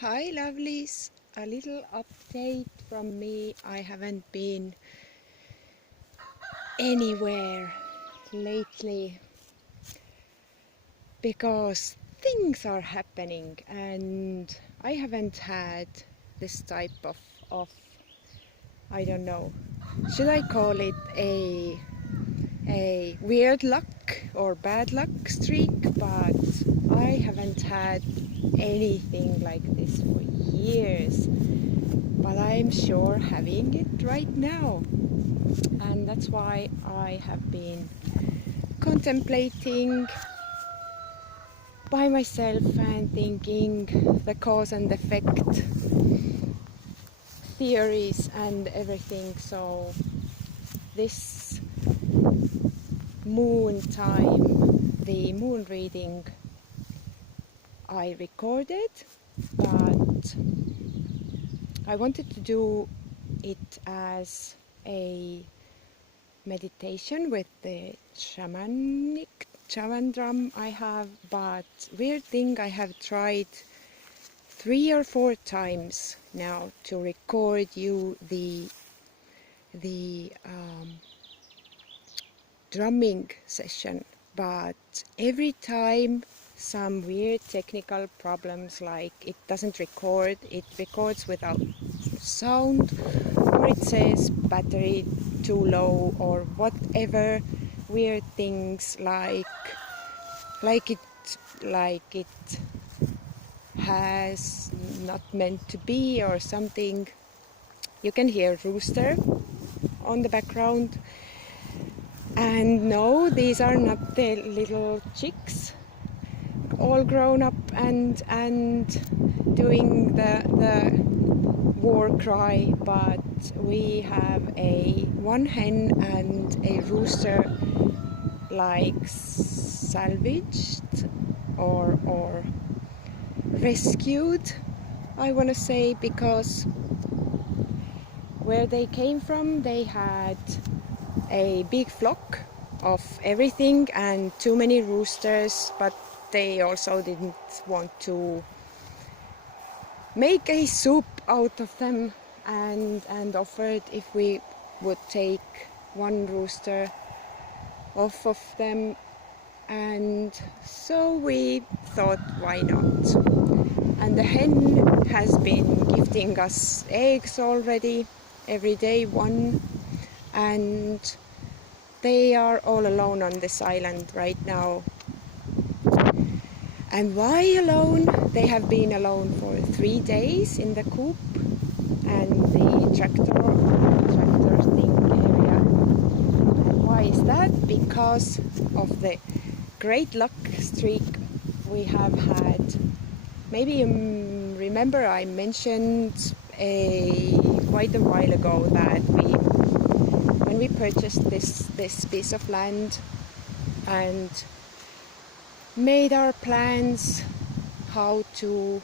Hi lovelies, a little update from me. I haven't been anywhere lately because things are happening and I haven't had this type of I don't know, should I call it a weird luck or bad luck streak, but I haven't had anything like this for years. But I'm sure having it right now, and that's why I have been contemplating by myself and thinking the cause and effect theories and everything. So this moon time, the moon reading, I recorded, but I wanted to do it as a meditation with the shaman drum I have, but weird thing, I have tried 3 or 4 times now to record you the drumming session, but every time some weird technical problems, like it doesn't record, it records without sound, or it says battery too low, or whatever weird things, like it has not meant to be or something. You can hear rooster on the background, and no, these are not the little chicks all grown up and doing the war cry, but we have one hen and a rooster, like salvaged or rescued, I want to say, because where they came from they had a big flock of everything and too many roosters, but they also didn't want to make a soup out of them, and offered if we would take one rooster off of them. And so we thought, why not? And the hen has been gifting us eggs already, every day one, and they are all alone on this island right now. And why alone? They have been alone for 3 days in the coop and the tractor thing area. And why is that? Because of the great luck streak we have had. Maybe you remember I mentioned quite a while ago that when we purchased this piece of land and made our plans how to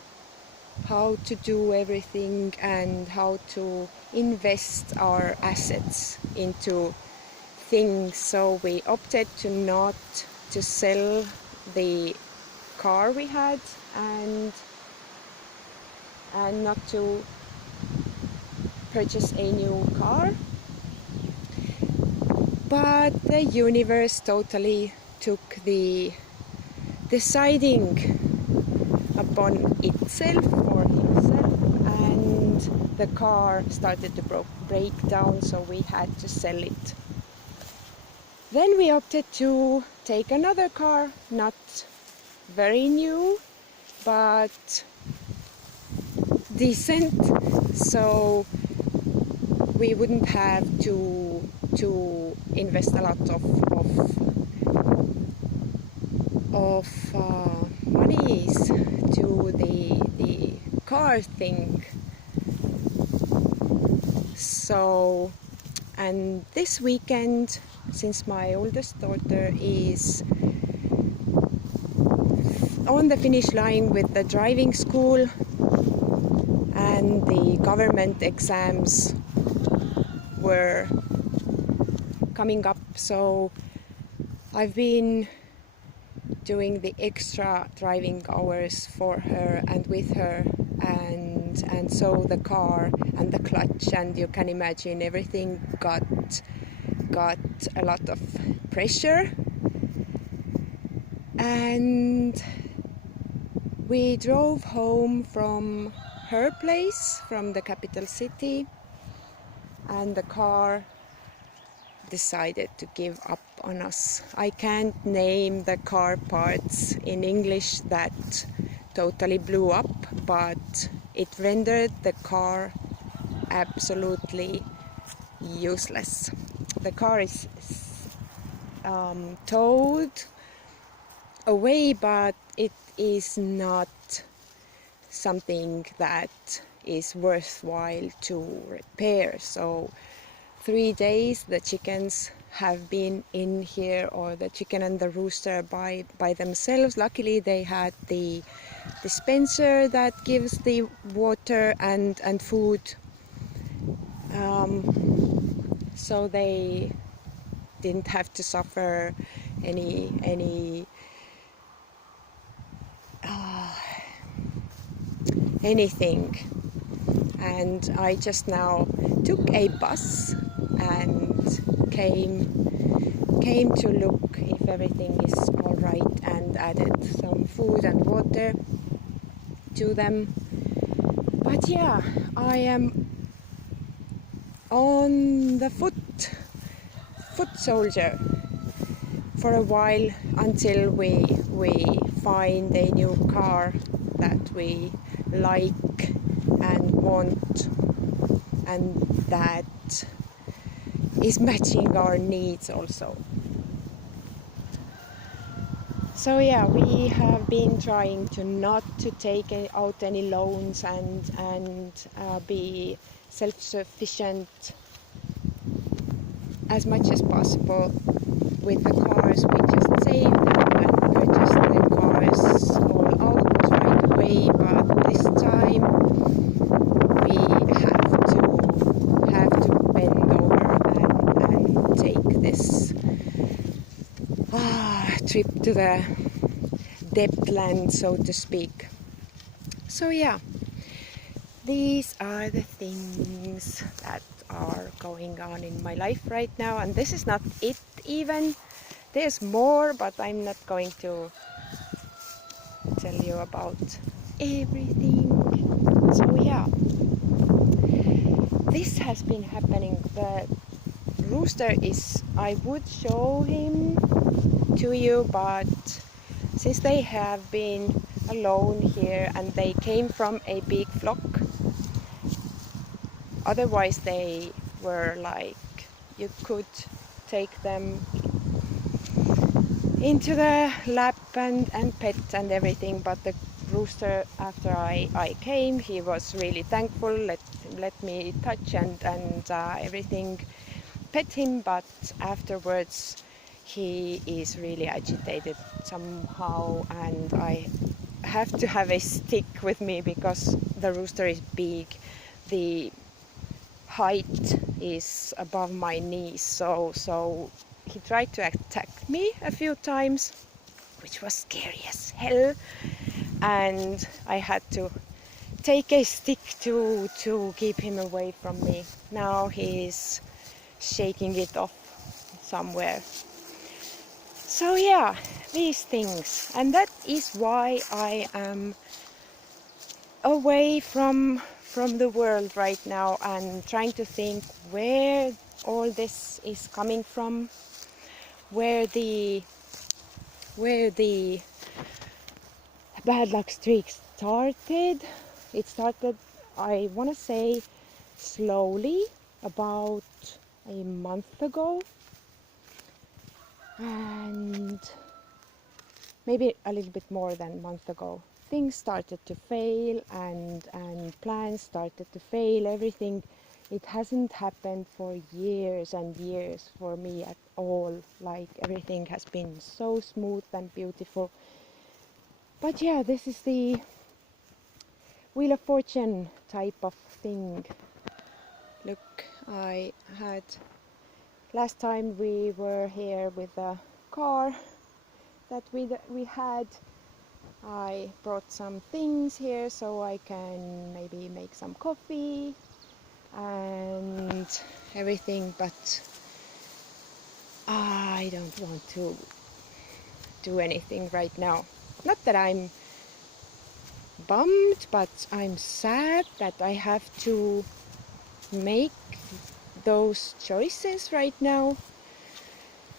do everything and how to invest our assets into things, so we opted to not to sell the car we had and not to purchase a new car. But the universe totally took the deciding upon itself or himself, and the car started to break down, so we had to sell it. Then we opted to take another car, not very new but decent, so we wouldn't have to invest a lot of monies to the car thing. So, and this weekend, since my oldest daughter is on the finish line with the driving school and the government exams were coming up, so I've been doing the extra driving hours for her and with her, and so the car and the clutch, and you can imagine everything got a lot of pressure. And we drove home from her place, from the capital city, and the car decided to give up on us. I can't name the car parts in English that totally blew up, but it rendered the car absolutely useless. The car is towed away, but it is not something that is worthwhile to repair. So 3 days the chickens have been in here, or the chicken and the rooster by themselves. Luckily they had the dispenser that gives the water and food, so they didn't have to suffer anything. And I just now took a bus and came to look if everything is all right, and added some food and water to them. But yeah, I am on the foot soldier for a while, until we find a new car that we like and want, and that is matching our needs also. So yeah, we have been trying to not to take out any loans and be self-sufficient as much as possible with the cars. We just saved them and purchased the cars all out right away, but this time we have to bend over and take this trip to the depthland, so to speak. So yeah, these are the things that are going on in my life right now, and this is not it even. There's more, but I'm not going to tell you about everything. So yeah, this has been happening. The rooster is, I would show him to you, but since they have been alone here and they came from a big flock, otherwise they were like, you could take them into the lap and pet and everything. But the rooster, after I came, he was really thankful, let me touch and everything, pet him. But afterwards he is really agitated somehow, and I have to have a stick with me because the rooster is big. The height is above my knees, so he tried to attack me a few times, which was scary as hell, and I had to take a stick to keep him away from me. Now he's shaking it off somewhere. So yeah, these things, and that is why I am away from the world right now and trying to think where all this is coming from, where the bad luck streak started. It started, I want to say, slowly, about a month ago, and maybe a little bit more than a month ago. Things started to fail, and plans started to fail, everything. It hasn't happened for years and years for me at all. Like, everything has been so smooth and beautiful. But yeah, this is the Wheel of Fortune type of thing. Look, I had, last time we were here with a car, that we had. I brought some things here so I can maybe make some coffee and everything, but I don't want to do anything right now. Not that I'm bummed, but I'm sad that I have to make those choices right now.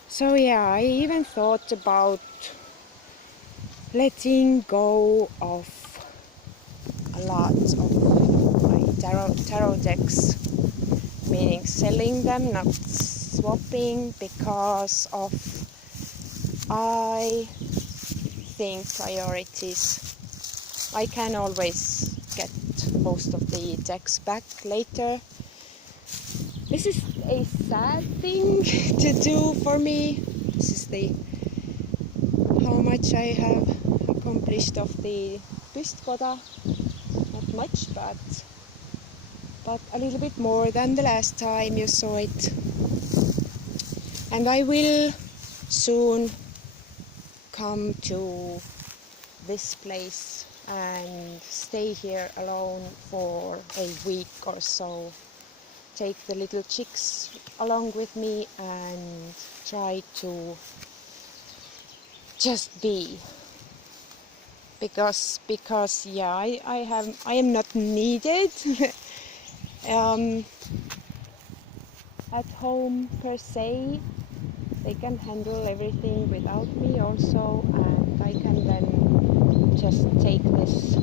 So yeah, I even thought about letting go of a lot of my tarot decks, meaning selling them, not swapping, because of I think priorities. I can always get most of the decks back later. This is a sad thing to do for me. This is the how much I have accomplished of the Pystkoda. Not much, but a little bit more than the last time you saw it. And I will soon come to this place and stay here alone for a week or so. Take the little chicks along with me and try to just be. Because yeah, I am not needed at home per se. They can handle everything without me also, and I can then just take this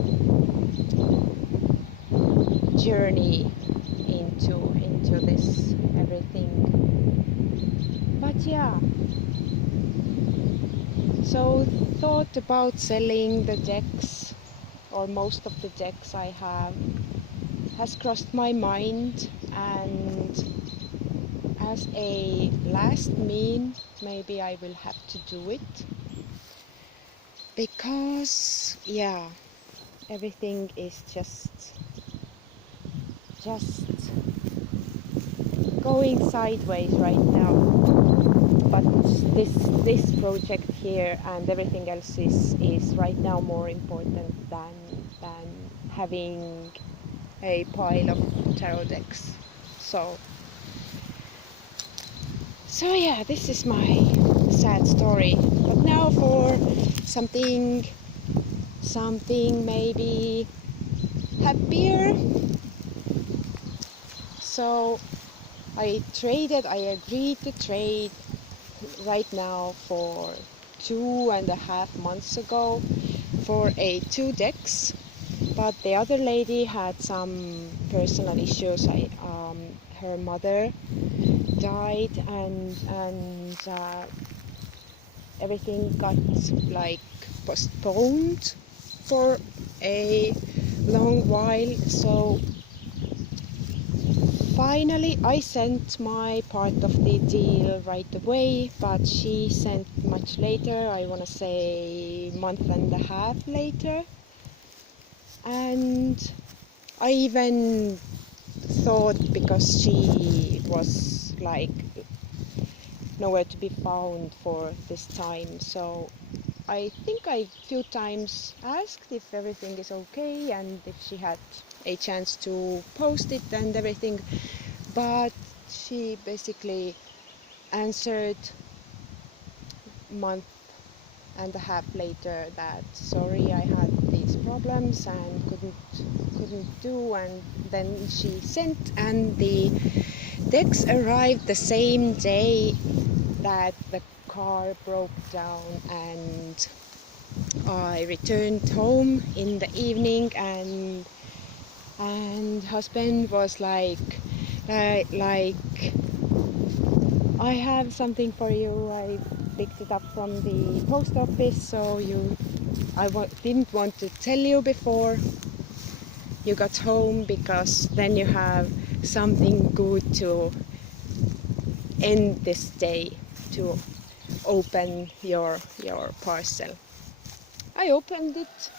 journey into this everything. But yeah, so thought about selling the decks, or most of the decks I have, has crossed my mind, and as a last mean, maybe I will have to do it, because yeah, everything is just going sideways right now. But this project here and everything else is right now more important than having a pile of tarot decks. So yeah, this is my sad story. But now for something maybe happier. So I agreed to trade right now for 2.5 months ago for 2 decks, but the other lady had some personal issues. Her mother died, and everything got like postponed for a long while. So finally I sent my part of the deal right away, but she sent much later, I want to say 1.5 months later. And I even thought, because she was like nowhere to be found for this time, so I think I few times asked if everything is okay and if she had a chance to post it and everything, but she basically answered 1.5 months later that sorry, I had these problems and couldn't do. And then she sent, and the decks arrived the same day that the car broke down, and I returned home in the evening, and husband was like I have something for you. I picked it up from the post office, so didn't want to tell you before you got home, because then you have something good to end this day, to open your parcel. I opened it.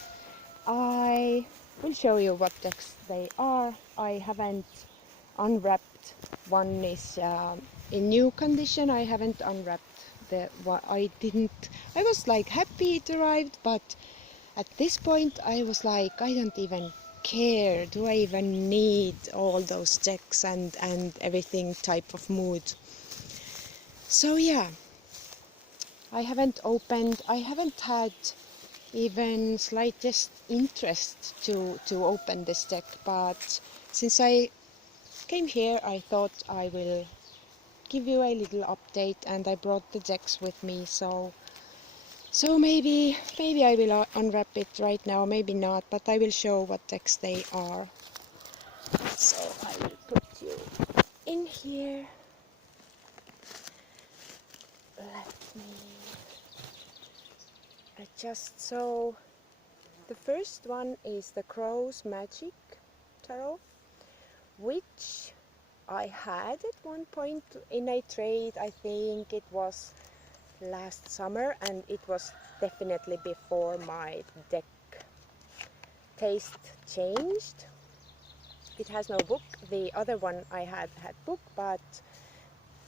I will show you what decks they are. I haven't unwrapped. One is in new condition. I haven't unwrapped I was like happy it arrived, but at this point I was like, I don't even care. Do I even need all those decks and everything type of mood? So yeah, I haven't had even slightest interest to open this deck, but since I came here I thought I will give you a little update, and I brought the decks with me, so maybe I will unwrap it right now, maybe not, but I will show what decks they are. So I will put you in here. Let me adjust. So the first one is the Crow's Magic Tarot, which I had at one point in a trade. I think it was last summer, and it was definitely before my deck taste changed. It has no book. The other one I had book, but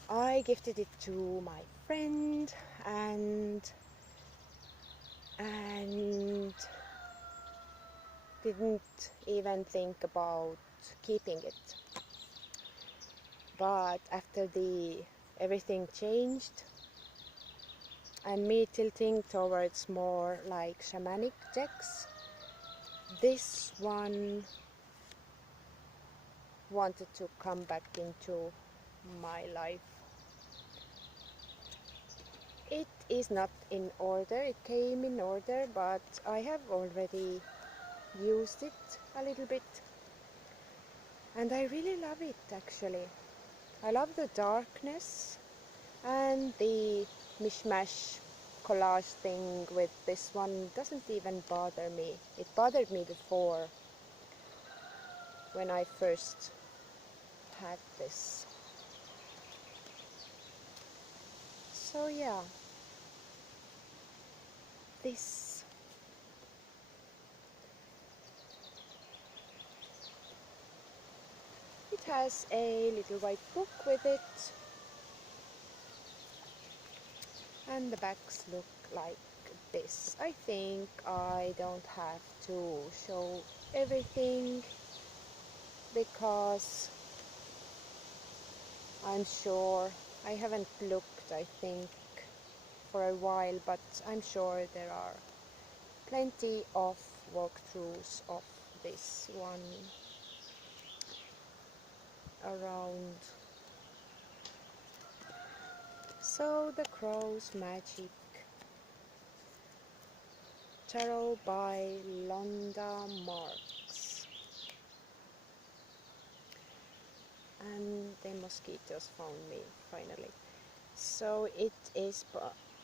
I gifted it to my friend and didn't even think about keeping it. But after everything changed and me tilting towards more like shamanic decks, this one wanted to come back into my life. It is not in order, it came in order, but I have already used it a little bit and I really love it actually. I love the darkness and the mishmash collage thing with this one doesn't even bother me. It bothered me before when I first had this. So yeah, this it has a little white book with it, and the backs look like this. I think I don't have to show everything because I'm sure I haven't looked, I think, for a while, but I'm sure there are plenty of walkthroughs of this one around. So the Crow's Magic Tarot by Londa Marks. And the mosquitoes found me finally. So it is,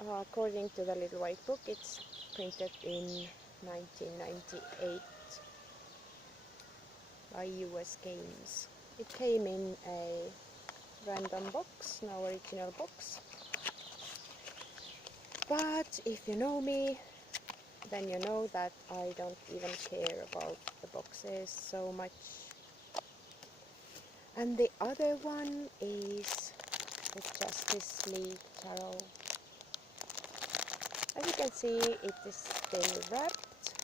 according to the little white book, it's printed in 1998 by US Games. It came in a random box, no original box. But if you know me, then you know that I don't even care about the boxes so much. And the other one is the Justice League Tarot. As you can see, it is still wrapped,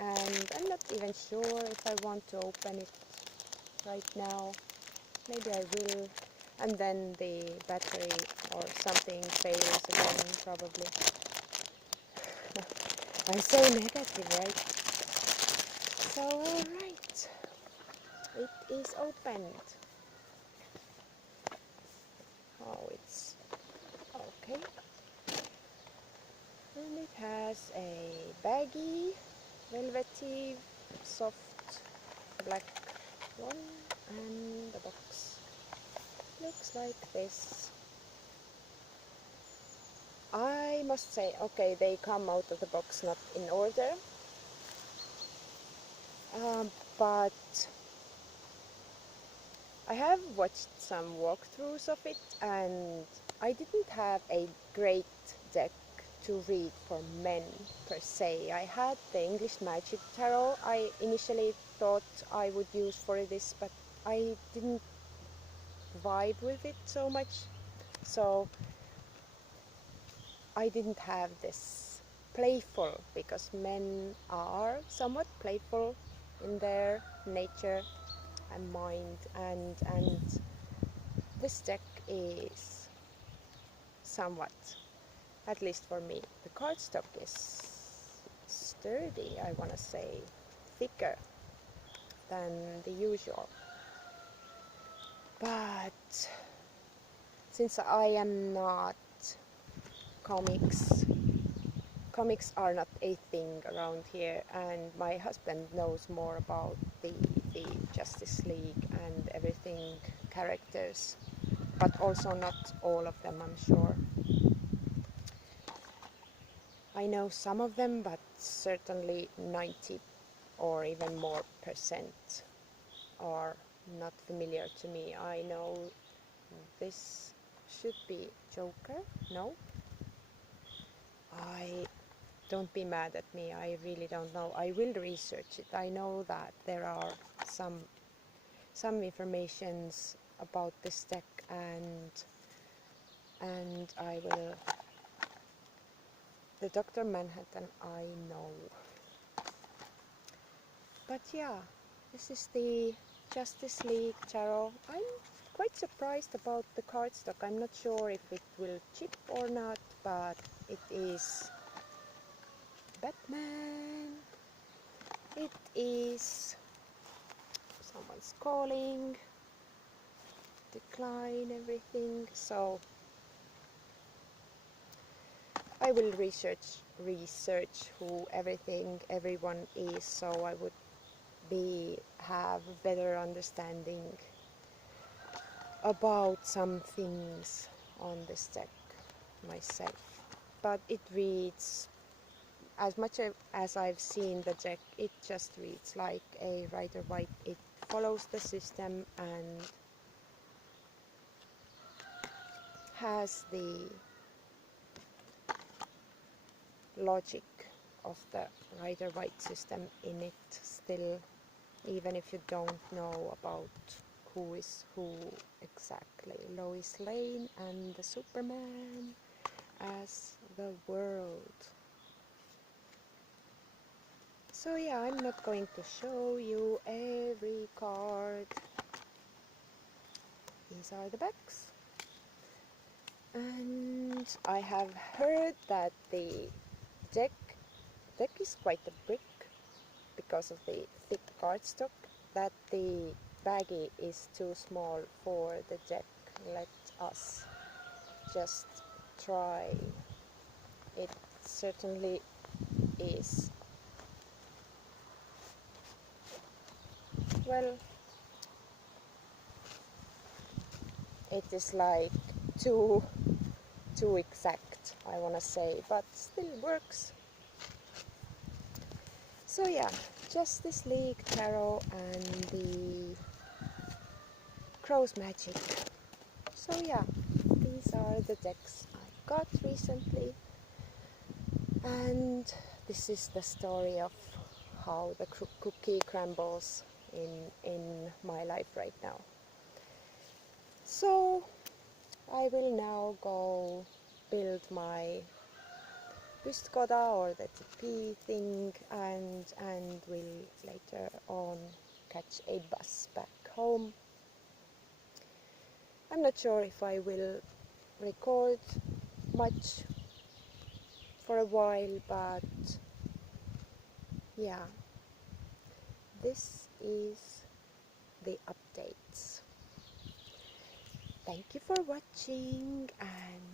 and I'm not even sure if I want to open it right now. Maybe I will, and then the battery or something fails again, probably. I'm so negative, right? So, alright, it is opened. Oh, it's okay. And it has a baggy, velvety, soft black one, and the box looks like this. I must say, okay, they come out of the box not in order, but I have watched some walkthroughs of it, and I didn't have a great deck to read for men per se. I had the English Magic Tarot I initially thought I would use for this, but I didn't vibe with it so much. So I didn't have this playful, because men are somewhat playful in their nature and mind, and this deck is somewhat, at least for me, the cardstock is sturdy, I want to say, thicker than the usual. But since I am not comics are not a thing around here, and my husband knows more about the Justice League and everything characters, but also not all of them, I'm sure. I know some of them, but certainly 90 or even more percent are not familiar to me. I know this should be Joker. No, I don't be mad at me. I really don't know. I will research it. I know that there are some informations about this deck, and I will. The Dr. Manhattan, I know. But yeah, this is the Justice League Tarot. I'm quite surprised about the cardstock. I'm not sure if it will chip or not, but it is Batman. It is someone's calling. Decline everything. So I will research who everyone is, so I would have a better understanding about some things on this deck myself. But it reads, as much as I've seen the deck, it just reads like a Rider-Waite. It follows the system and has the logic of the Rider-Waite system in it still, even if you don't know about who is who exactly. Lois Lane and the Superman as the world. So yeah, I'm not going to show you every card. These are the backs. And I have heard that the deck is quite a brick because of the thick cardstock, that the baggie is too small for the deck. Let us just try. It certainly is. Well, it is like too exact, I want to say, but still works. So yeah, Justice League Tarot and the Crow's Magic. So yeah, these are the decks I got recently, and this is the story of how the cookie crumbles in my life right now. So I will now go build my Pystkoda or the TP thing, and will later on catch a bus back home. I'm not sure if I will record much for a while, but yeah, this is the updates. Thank you for watching, and